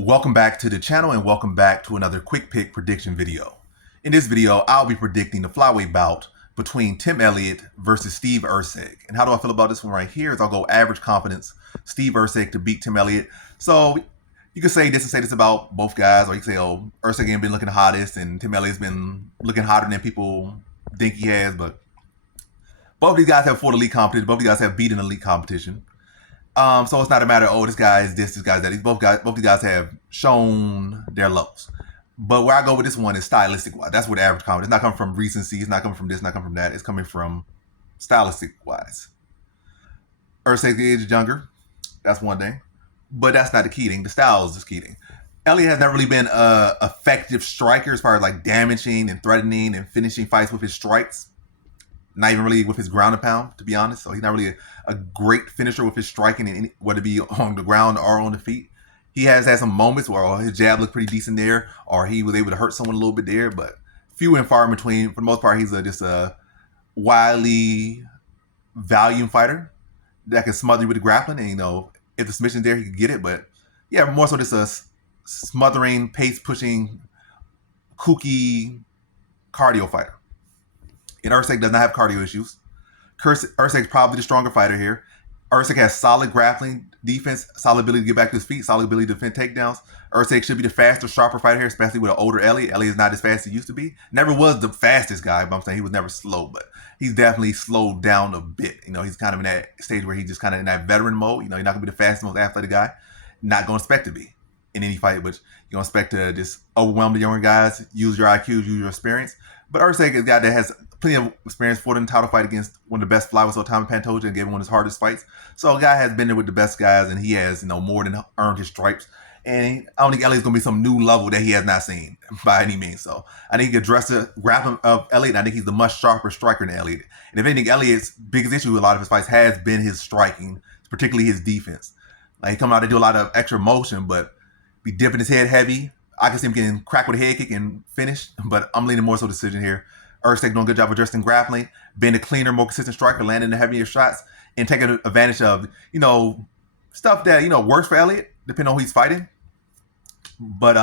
Welcome back to the channel and welcome back to another quick pick prediction video. In this video, I'll be predicting the flyweight bout between Tim Elliott versus Steve Erceg. And how do I feel about this one right here is I'll go average confidence, Steve Erceg to beat Tim Elliott. So you can say this and say this about both guys, or you can say, oh, Erceg ain't been looking hottest and Tim Elliott's been looking hotter than people think he has, but both of these guys have fought elite competition. Both of these guys have beaten elite competition. So it's not a matter of, oh, this guy is this guy is that. Both these guys have shown their lows. But where I go with this one is stylistic wise. That's what average confidence. It's not coming from recency. It's not coming from this. Not coming from that. It's coming from stylistic wise. Erceg is younger. That's one thing. But that's not the key thing. The style is the key thing. Elliott has never really been an effective striker as far as like damaging and threatening and finishing fights with his strikes. Not even really with his ground and pound, to be honest. So he's not really a great finisher with his striking, whether it be on the ground or on the feet. He has had some moments where his jab looked pretty decent there, or he was able to hurt someone a little bit there, but few and far in between. For the most part, he's just a wily volume fighter that can smother you with the grappling. And, if the submission's there, he can get it. But, yeah, more so just a smothering, pace-pushing, kooky cardio fighter. And Erceg does not have cardio issues. Erceg's probably the stronger fighter here. Erceg has solid grappling defense, solid ability to get back to his feet, solid ability to defend takedowns. Erceg should be the faster, sharper fighter here, especially with an older Elliott. Elliott is not as fast as he used to be. Never was the fastest guy, but I'm saying he was never slow. But he's definitely slowed down a bit. He's kind of in that stage where he's just kind of in that veteran mode. You're not going to be the fastest, most athletic guy. Not going to expect to be in any fight, but you're going to expect to just overwhelm the younger guys, use your IQ, use your experience. But Erceg is a guy that has plenty of experience, fought in a title fight against one of the best flyweights of all time, Pantoja, and gave him one of his hardest fights. So a guy has been there with the best guys, and he has, more than earned his stripes. And I don't think Elliott's going to be some new level that he has not seen by any means. So I think he can address the grappling of Elliott, and I think he's the much sharper striker than Elliott. And if anything, Elliott's biggest issue with a lot of his fights has been his striking, particularly his defense. Like, he come out to do a lot of extra motion, but be dipping his head heavy. I can see him getting cracked with a head kick and finish, but I'm leaning more so decision here. Erceg doing a good job of addressing grappling, being a cleaner, more consistent striker, landing the heavier shots, and taking advantage of, stuff that, works for Elliott, depending on who he's fighting. But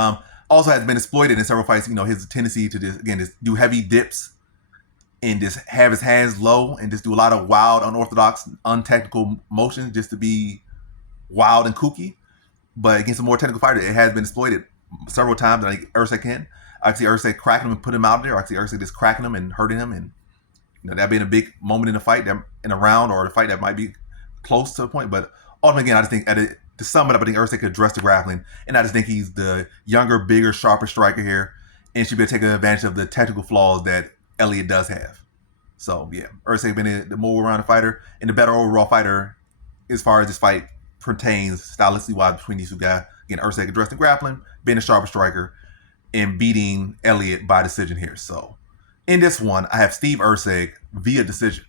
also has been exploited in several fights, his tendency to just do heavy dips and just have his hands low and just do a lot of wild, unorthodox, untechnical motions just to be wild and kooky. But against a more technical fighter, it has been exploited several times. I think Erceg can. I can see Erceg cracking him and put him out there. I can see Erceg just cracking him and hurting him, and that being a big moment in the fight, in a round or the fight that might be close to a point. But ultimately, again, I just think to sum it up, I think Erceg could address the grappling, and I just think he's the younger, bigger, sharper striker here, and should be able to take advantage of the technical flaws that Elliott does have. So yeah, Erceg been the more rounded fighter and the better overall fighter as far as this fight pertains stylistically wise between these two guys. Again, Erceg addressing grappling, being a sharper striker, and beating Elliott by decision here. So in this one, I have Steve Erceg via decision.